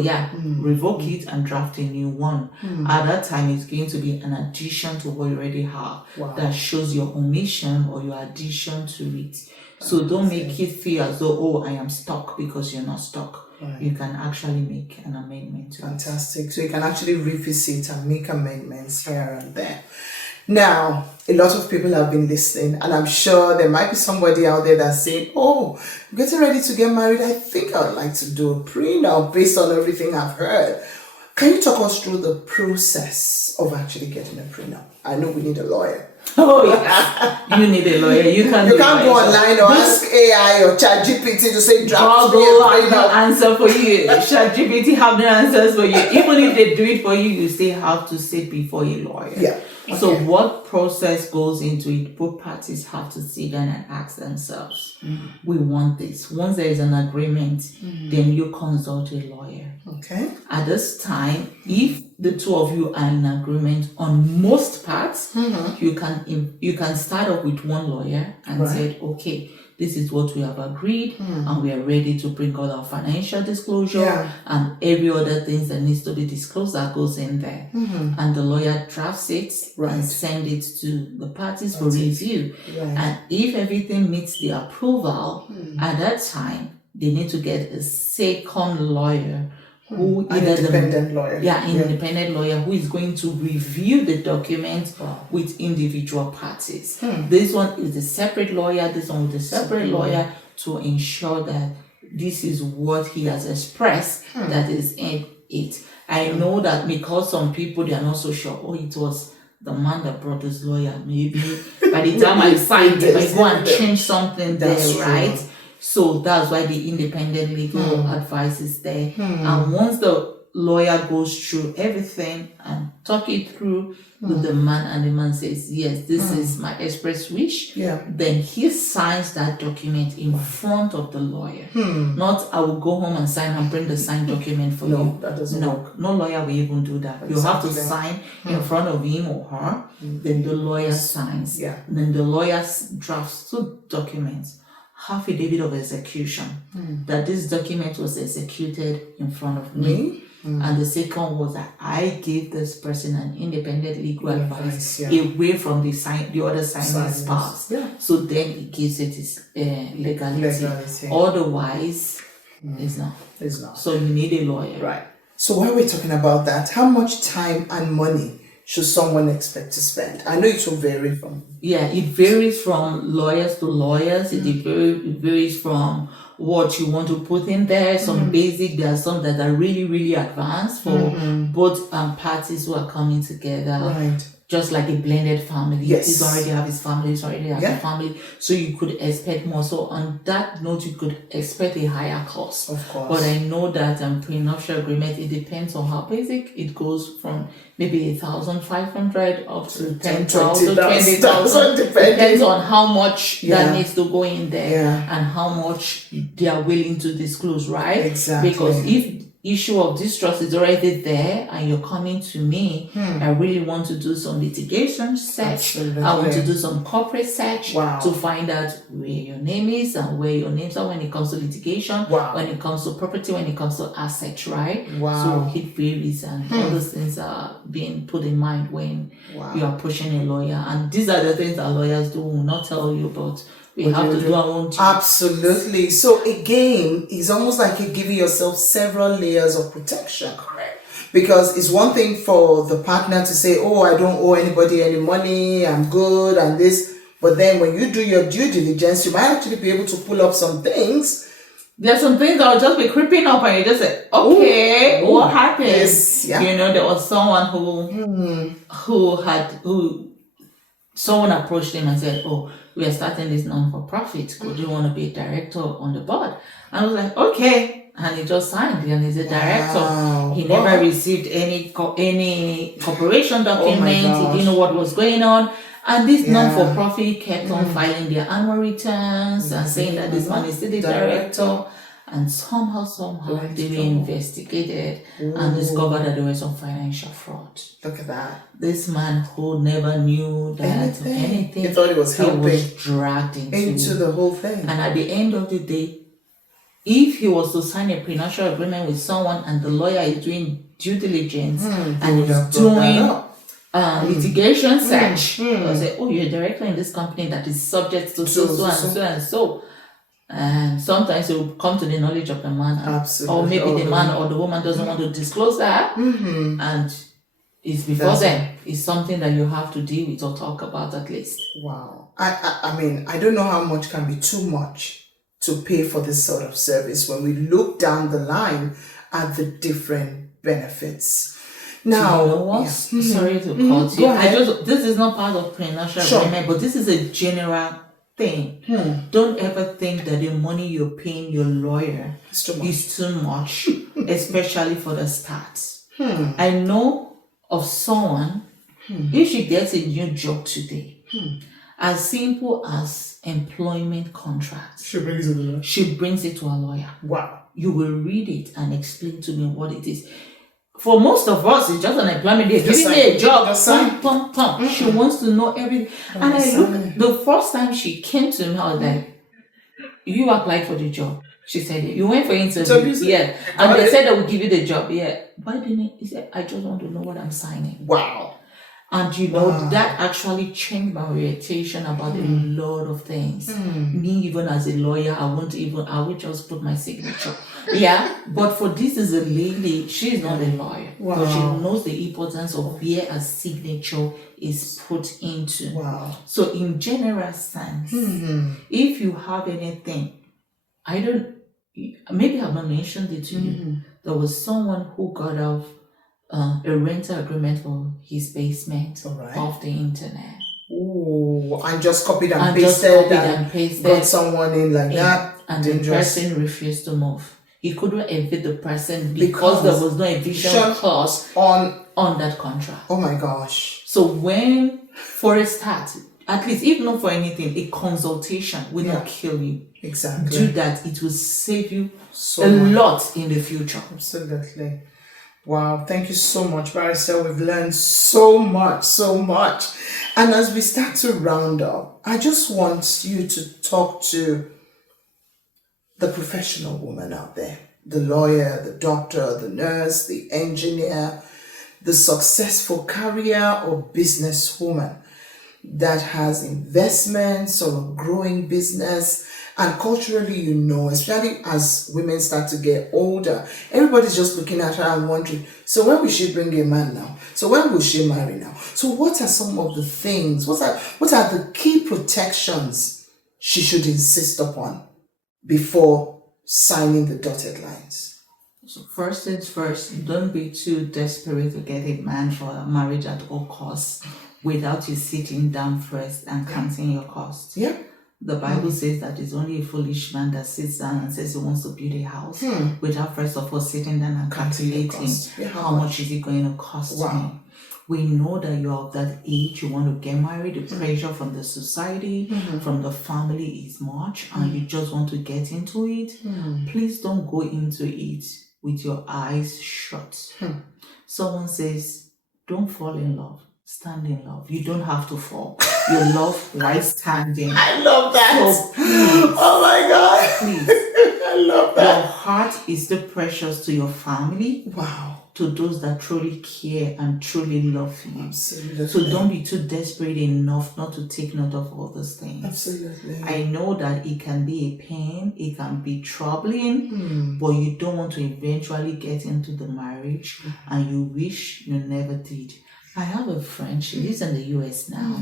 revoke it and draft a new one. At that time, it's going to be an addition to what you already have that shows your omission or your addition to it. So don't make it feel as though, oh, I am stuck, because you're not stuck. You can actually make an amendment to Fantastic. So you can actually revisit and make amendments here and there. Now, a lot of people have been listening, and I'm sure there might be somebody out there that's saying, oh, I'm getting ready to get married. I think I would like to do a prenup based on everything I've heard. Can you talk us through the process of actually getting a prenup? I know we need a lawyer. Oh yeah, you need a lawyer. You can't go online or ask AI or ChatGPT to say draft me a have no answer for you. ChatGPT have no answers for you. Even if they do it for you, you still have to sit before a lawyer. Yeah. Okay. So what process goes into it? Both parties have to sit down and ask themselves, we want this. Once there is an agreement, then you consult a lawyer. Okay. At this time, if the two of you are in agreement on most parts, you can start off with one lawyer and say, okay, this is what we have agreed, and we are ready to bring all our financial disclosure and every other things that needs to be disclosed that goes in there. And the lawyer drafts it and send it to the parties for review. And if everything meets the approval, at that time, they need to get a second lawyer who independent lawyer. Independent lawyer who is going to review the document with individual parties. This one is a separate lawyer, this one with a separate lawyer to ensure that this is what he has expressed that is in it. I know that because some people, they are not so sure, oh, it was the man that brought this lawyer. Maybe by the time I signed it, I go and change something there, right? So that's why the independent legal advice is there. And once the lawyer goes through everything and talk it through with the man, and the man says, yes, this is my express wish, then he signs that document in front of the lawyer. Not, I will go home and sign and bring the signed document for you. That doesn't work. No lawyer will even do that. You have to sign in front of him or her, then the lawyer signs. Then the lawyer drafts two documents. Affidavit of execution, that this document was executed in front of me. And the second was that I gave this person an independent legal advice away from the other signing spouse. So then it gives it its legality. Otherwise, it's not. It's not. So you need a lawyer. Right. So while we're talking about that, how much time and money should someone expect to spend? I know it will vary from... Yeah, it varies from lawyers to lawyers. It varies from what you want to put in there. Some basic, there are some that are really, really advanced for both parties who are coming together. Right. Just like a blended family. Yes. He's already have his family, he's already have a family. So you could expect more. So on that note, you could expect a higher cost. Of course. But I know that prenuptial agreement, it depends on how basic. It goes from maybe 1,500 up to 10,000, 20,000. Depends on how much that needs to go in there and how much they are willing to disclose, right? Exactly. Because if issue of distrust is already there and you're coming to me, I really want to do some litigation search. I want to do some corporate search to find out where your name is and where your names are when it comes to litigation, when it comes to property, when it comes to assets, right? So it varies, and all those things are being put in mind when you are approaching a lawyer. And these are the things that lawyers do, will not tell you, but we have to do our own thing. Absolutely. So again, it's almost like you're giving yourself several layers of protection. Correct. Because it's one thing for the partner to say, oh, I don't owe anybody any money, I'm good, and this. But then when you do your due diligence, you might actually be able to pull up some things. There's some things that will just be creeping up and you just say, okay, what happened? Yes, yeah. You know, there was someone someone approached him and said, oh, we are starting this non-for-profit. Would you want to be a director on the board? I was like, okay. And he just signed and he's a director. He never received any corporation document. He didn't know what was going on. And this non-for-profit kept on filing their annual returns and saying that this man is still the director. And somehow they were investigated and discovered that there was some financial fraud. Look at that. This man who never knew that anything, he thought he was helping. He was dragged into the whole thing. And at the end of the day, if he was to sign a prenuptial agreement with someone and the lawyer is doing due diligence and is doing litigation search, they'll say, oh, you're a director in this company that is subject to so. And sometimes it will come to the knowledge of the man. Absolutely. Or maybe the man or the woman doesn't want to disclose that. And it's before then. It's something that you have to deal with or talk about at least. Wow. I mean, I don't know how much can be too much to pay for this sort of service when we look down the line at the different benefits. Now, you know what? Sorry to cut you. This is not part of prenuptial agreement, but this is a general thing. Don't ever think that the money you're paying your lawyer is too much, especially for the start. I know of someone, if she gets a new job today, as simple as employment contracts, she brings it to a lawyer. Wow. You will read it and explain to me what it is. For most of us, it's just an employment. They're giving me a job. She wants to know everything. And I look, the first time she came to me, I was like, you applied for the job. She said, you went for interview. Yeah. And they said they would give you the job. Yeah. Why didn't he said, I just want to know what I'm signing. Wow. And you know, that actually changed my orientation about a lot of things. Me, even as a lawyer, I would just put my signature. Yeah, but for this is a lady, she is not a lawyer. Wow. But she knows the importance of where a signature is put into. Wow. So in general sense, if you have anything, maybe I've not mentioned it to you, there was someone who got off a rental agreement for his basement off the internet. Oh, and just copied and pasted. Got someone in like that. And the person refused to move. He couldn't evict the person because there was no eviction clause on that contract. Oh my gosh. So for a start, at least if not for anything, a consultation will not kill you. Exactly. Do that. It will save you a lot in the future. Absolutely. Wow, thank you so much, Barrister. We've learned so much. And as we start to round up, I just want you to talk to the professional woman out there, the lawyer, the doctor, the nurse, the engineer, the successful career or businesswoman that has investments or a growing business. And culturally, especially as women start to get older, everybody's just looking at her and wondering, so when will she bring a man now? So when will she marry now? So what are some of the things, what are the key protections she should insist upon before signing the dotted lines? So first things first, don't be too desperate to get a man for a marriage at all costs without you sitting down first and counting your costs. Yeah. The Bible says that it's only a foolish man that sits down and says he wants to build a house without first of all sitting down and calculating how much is it going to cost me. We know that you're of that age, you want to get married, the pressure from the society, from the family is much, and you just want to get into it. Please don't go into it with your eyes shut. Someone says, don't fall in love, stand in love. You don't have to fall. You love while standing. I love that. So please, oh my God. please, I love that. your heart is still precious to your family. Wow. To those that truly care and truly love you. Absolutely. So don't be too desperate enough not to take note of all those things. Absolutely. I know that it can be a pain, it can be troubling, but you don't want to eventually get into the marriage and you wish you never did. I have a friend, she lives in the US now,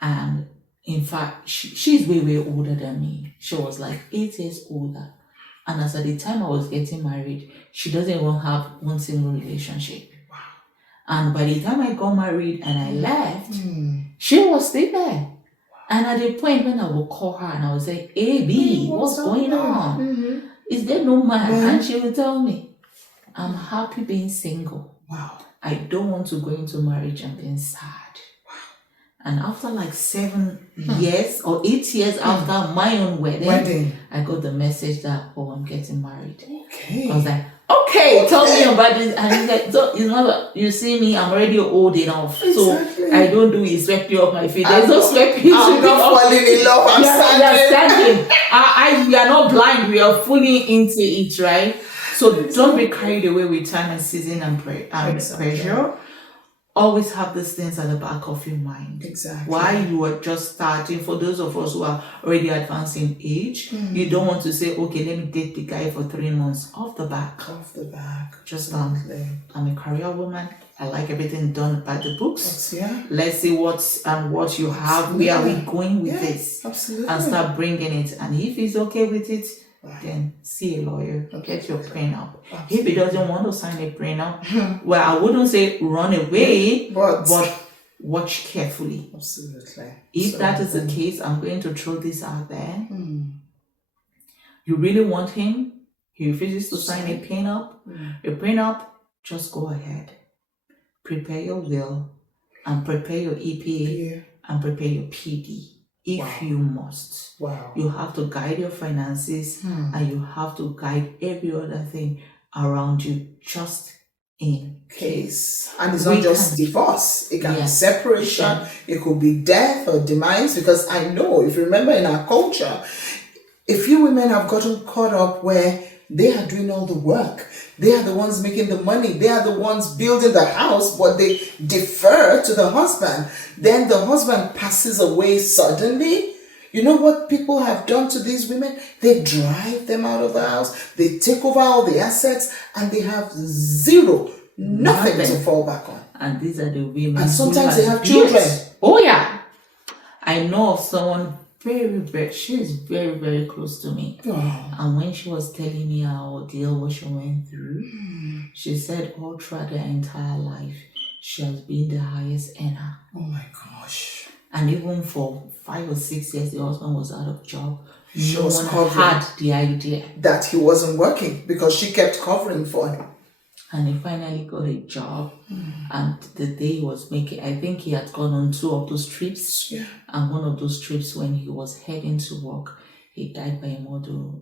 and in fact, she's way older than me. She was like 8 years older. And as at the time I was getting married, she doesn't even have one single relationship. Wow. And by the time I got married and I left, she was still there. Wow. And at the point when I would call her and I would say, hey, B, what's going on? Is there no man? And she would tell me, I'm happy being single. Wow. I don't want to go into marriage and being sad. And after like 7 years or 8 years after my own wedding, I got the message that, oh, I'm getting married. Okay. I was like, okay, tell me about this. And he's like, so it's not, you see me, I'm already old enough. Exactly. So I don't do is sweep you off my feet. There's no sweeping. I'm not falling in love. I'm standing. We are not blind. We are fully into it, right? So don't be carried away with time and season and pressure. Always have these things at the back of your mind. Exactly. While you are just starting, for those of us who are already advanced in age, you don't want to say, okay, let me date the guy for 3 months. Off the back. Just I'm a career woman. I like everything done by the books. Yeah. Let's see what you have. Where are we going with this? Absolutely. And start bringing it. And if he's okay with it, then see a lawyer, get your prenup. If he doesn't want to sign a prenup, well, I wouldn't say run away, but watch carefully. Absolutely. If that is the case, I'm going to throw this out there. You really want him, he refuses to sign a prenup, just go ahead. Prepare your will and prepare your EPA and prepare your PD. If you must. You have to guide your finances and you have to guide every other thing around you just in case. And it's not just divorce. It can be separation. It could be death or demise. Because I know, if you remember in our culture, a few women have gotten caught up where they are doing all the work. They are the ones making the money. They are the ones building the house, but they defer to the husband. Then the husband passes away suddenly. You know what people have done to these women? They drive them out of the house. They take over all the assets and they have nothing to fall back on. And these are the women. And sometimes they have children. Oh yeah. I know of someone she is very, very close to me. And when she was telling me her ordeal, what she went through, she said all throughout her entire life, she has been the highest earner. Oh my gosh. And even for 5 or 6 years, the husband was out of job. She was had the idea that he wasn't working because she kept covering for him. And he finally got a job. And the day he was making, I think he had gone on 2 of those trips. And one of those trips, when he was heading to work, he died by a motor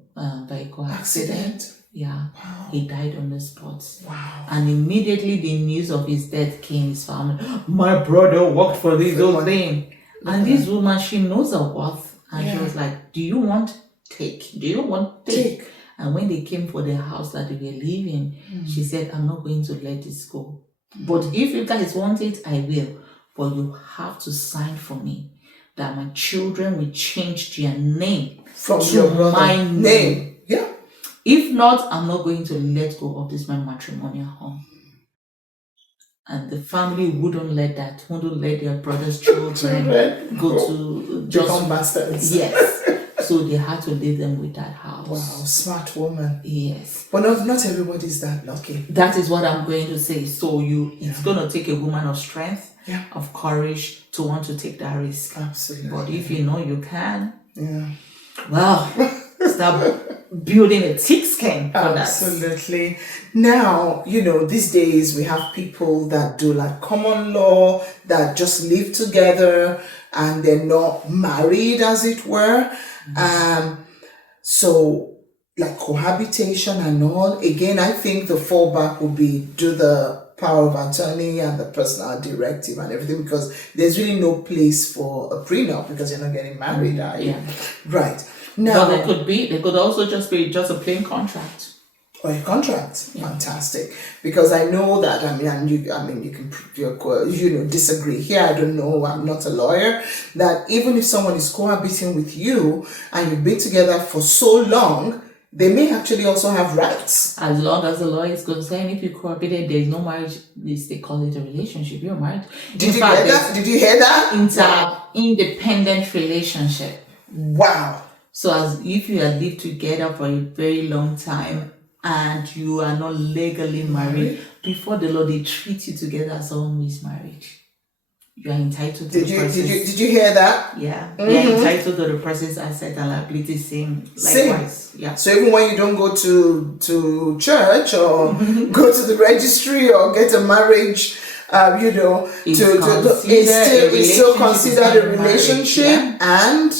vehicle accident. Yeah. Wow. He died on the spot. Wow. And immediately the news of his death came his family. My brother worked for this whole thing. And this woman, she knows her worth. And she was like, do you want? Take. Do you want? Take. And when they came for the house that they were living, she said, I'm not going to let this go. But if you guys want it, I will. But you have to sign for me that my children will change their name from to my name. Yeah. If not, I'm not going to let go of this my matrimonial home. And the family wouldn't let their brother's children go to become bastards. Yes. So they had to leave them with that house. Wow, smart woman. Yes. But not everybody's that lucky. That is what I'm going to say. So it's going to take a woman of strength, of courage to want to take that risk. Absolutely. But if you know you can, well, start building a thick skin for that. Absolutely. Now, these days we have people that do like common law, that just live together and they're not married, as it were. So like cohabitation and all, again, I think the fallback would be do the power of attorney and the personal directive and everything, because there's really no place for a prenup because you're not getting married, are you? Yeah. Right. Now, But they could also just be just a plain contract. or a contract, fantastic. Because I know that you can disagree here. I don't know. I'm not a lawyer. That even if someone is cohabiting with you and you've been together for so long, they may actually also have rights. As long as the law is concerned, if you cohabited, there is no marriage. They call it a relationship. You're married. Did you hear that? Did you hear that? Independent relationship. Wow. So as if you have lived together for a very long time and you are not legally married, before the law, they treat you together as someone who is married. You are entitled to the process. Did you hear that? Yeah. You are entitled to the process, asset and liability, same. Likewise. Yeah. So even when you don't go to church or go to the registry or get a marriage, it's still considered a relationship, and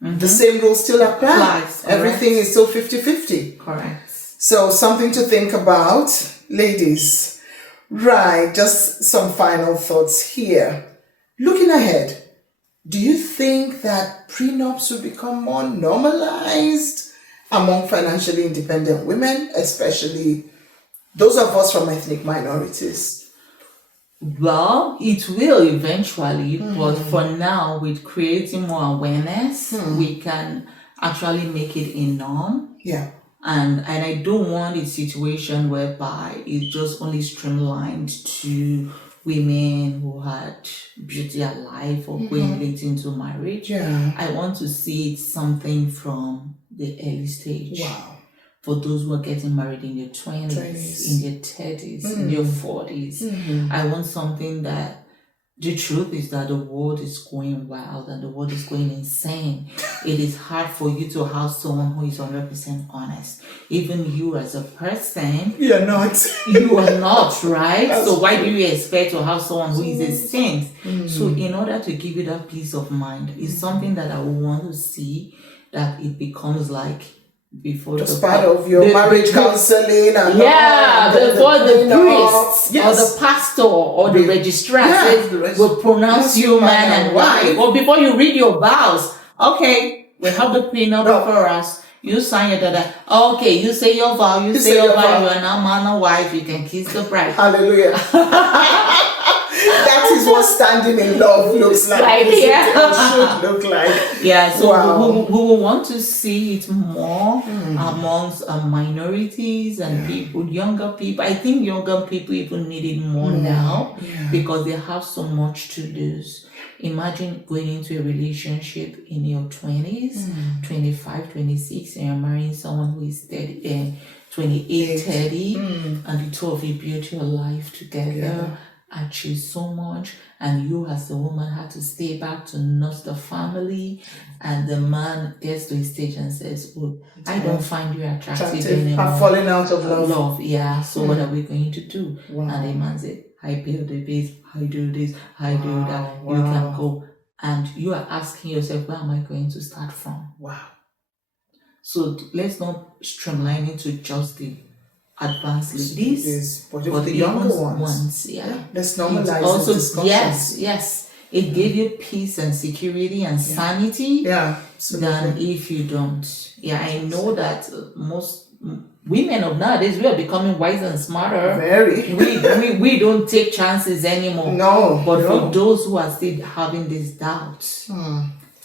the same rules still apply. Everything is still 50-50. Correct. So something to think about, ladies. Right, just some final thoughts here. Looking ahead, do you think that prenups will become more normalized among financially independent women, especially those of us from ethnic minorities? Well, it will eventually, but for now, with creating more awareness, we can actually make it a norm. Yeah. And I don't want a situation whereby it's just only streamlined to women who had built their life or going late into marriage. Yeah. I want to see it something from the early stage. Wow. For those who are getting married in their 20s, in their 30s, in their 40s. I want something that, the truth is that the world is going wild and the world is going insane. It is hard for you to have someone who is 100% honest. Even you as a person. You're not. You are not, right? So why do you expect to have someone who is a saint? So in order to give you that peace of mind, it's something that I would want to see, that it becomes like, before just part of your marriage counseling and before the priest or the pastor or the registrar says will pronounce you man and wife, or before you read your vows, okay, we have the prenup for us, you sign your dada, okay, you say your vow, you say your vow, you are now man and wife, you can kiss the bride. Hallelujah. That is what standing in love looks like. Should look like. Yeah, so we will want to see it more amongst minorities and people, younger people. I think younger people even need it more now because they have so much to lose. Imagine going into a relationship in your 20s, 25, 26, and you're marrying someone who is 30, 28, 30, and the two of you build your life together. Achieve so much, and you as the woman had to stay back to nurse the family, and the man gets to a stage and says, oh, I don't find you attractive anymore. I'm falling out of love. Yeah, so what are we going to do? And the man said, I pay the bills, I do this, I do that, you can go. And you are asking yourself, where am I going to start from? Wow. So let's not streamline it to just the advanced ladies, but the younger ones. Let's normalize also, this discussion. Yes. It gave you peace and security and sanity. Yeah, than if you don't. Yeah, I know that most women of nowadays, we are becoming wiser and smarter. Very. We don't take chances anymore. No. But for those who are still having these doubts,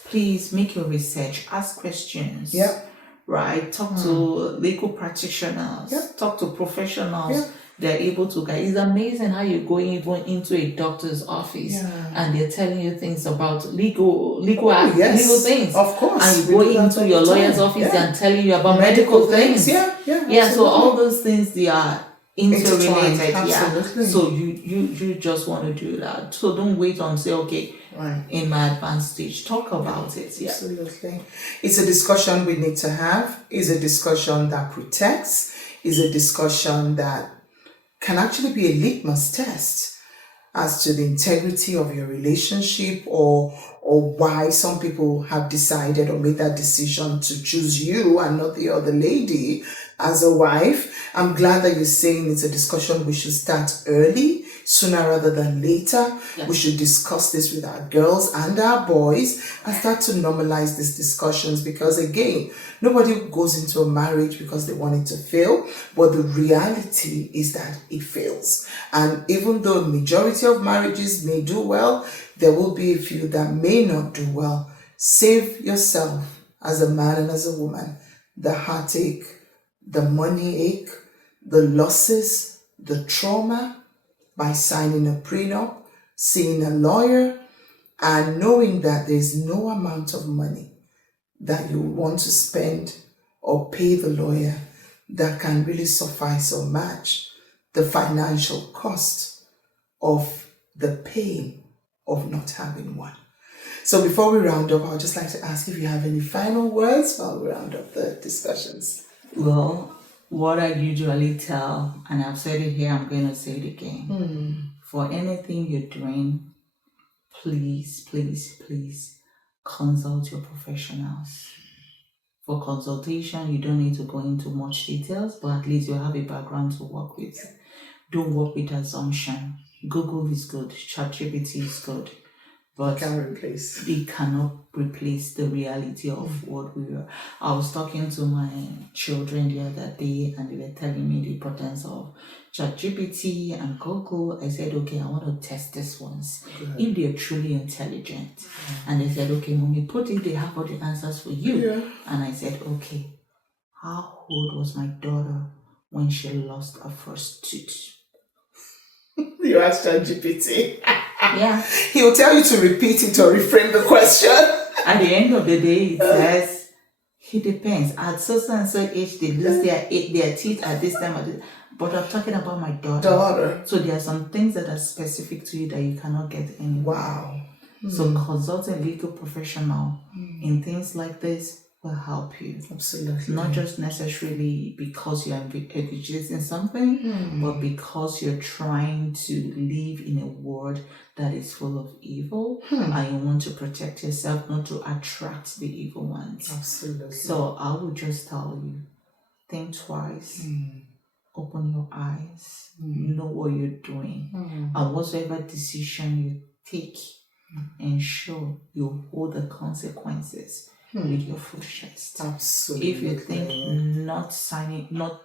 please make your research, ask questions. Yeah. Right, talk to legal practitioners, talk to professionals. They're able to guide. It's amazing how you go even into a doctor's office and they're telling you things about legal things. Of course. And you go into your lawyer's office and telling you about medical things. Yeah. So all those things, they are interrelated. Absolutely. So you just want to do that. So don't wait and say, okay, in my advanced stage, talk about it. Yeah. Absolutely. It's a discussion we need to have. It's a discussion that protects. It's a discussion that can actually be a litmus test as to the integrity of your relationship, or why some people have decided or made that decision to choose you and not the other lady as a wife. I'm glad that you're saying it's a discussion we should start early, sooner rather than later. Yes. We should discuss this with our girls and our boys and start to normalize these discussions, because again, nobody goes into a marriage because they want it to fail, but the reality is that it fails. And even though majority of marriages may do well, there will be a few that may not do well. Save yourself as a man and as a woman the heartache, the money ache, the losses, the trauma, by signing a prenup, seeing a lawyer, and knowing that there's no amount of money that you want to spend or pay the lawyer that can really suffice or match the financial cost of the pain of not having one. So before we round up, I would just like to ask if you have any final words while we round up the discussions. Well, what I usually tell, and I've said it here, I'm going to say it again. For anything you're doing, please, please, please consult your professionals. For consultation, you don't need to go into much details, but at least you have a background to work with. Don't work with assumption. Google is good, ChatGPT is good, but they cannot replace the reality of what we are. I was talking to my children the other day, and they were telling me the importance of ChatGPT and Google. I said, okay, I want to test this once. If they're truly intelligent. And they said, okay, Mommy, put it, they have all the answers for you. Yeah. And I said, okay, how old was my daughter when she lost her first tooth? You asked ChatGPT. Yeah. He will tell you to repeat it or reframe the question. At the end of the day, it says, it depends. At so and so age, they lose their teeth at this time. But I'm talking about my daughter. So there are some things that are specific to you that you cannot get anywhere. Wow. So consult a legal professional in things like this will help you. Absolutely. Not just necessarily because you're envisioning something, but because you're trying to live in a world that is full of evil, and you want to protect yourself not to attract the evil ones. Absolutely. So I would just tell you, think twice, open your eyes, know what you're doing, and whatsoever decision you take, ensure you hold the consequences with your full chest. Absolutely. If you think not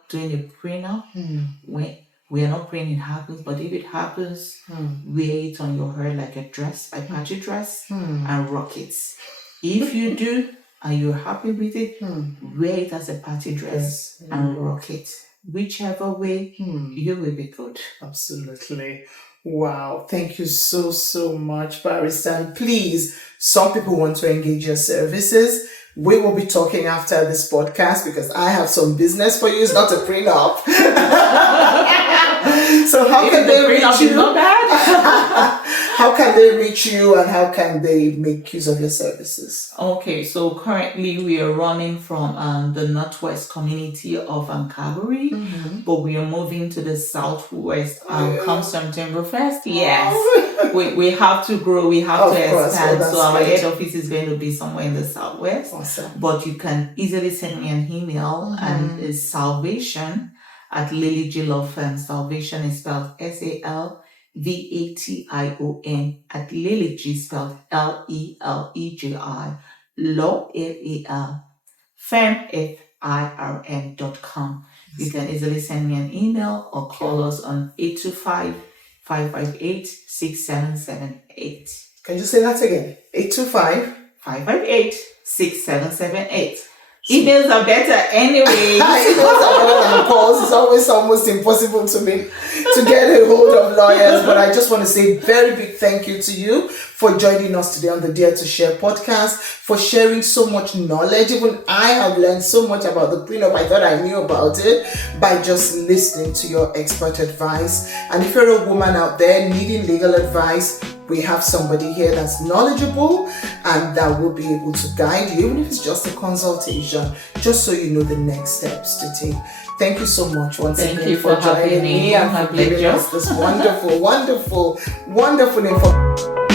doing a prenup, we are not praying it happens, but if it happens, wear it on your hair like a dress, a party dress, and rock it. If you do, and you're happy with it, wear it as a party dress and rock it. Whichever way, you will be good. Absolutely. Wow. Thank you so, so much, Barrister. And please, some people want to engage your services. We will be talking after this podcast because I have some business for you. It's not a prenup. So how can they reach you? Not bad. How can they reach you, and how can they make use of your services? Okay, so currently we are running from the northwest community of Calgary, but we are moving to the southwest come September 1st. Yes, we have to grow, we have to expand. So our head office is going to be somewhere in the southwest. Awesome. But you can easily send me an email, and it's Salvation at Leleji Law Firm. Salvation is spelled SALVATION at Leleji, spelled LELEJI, Law LAL, Firm FIRM.com. You can easily send me an email or call us on 825-558-6778. Can you say that again? 825-558-6778. Emails are better anyway. Emails are better than calls. It's always almost impossible to me to get a hold of lawyers. But I just want to say a very big thank you to you for joining us today on the Dare to Share podcast, for sharing so much knowledge. Even I have learned so much about the prenup. I thought I knew about it by just listening to your expert advice. And if you're a woman out there needing legal advice, we have somebody here that's knowledgeable and that will be able to guide you, even if it's just a consultation, just so you know the next steps to take. Thank you so much once again. Thank you for joining me and for giving us this wonderful, wonderful, wonderful information.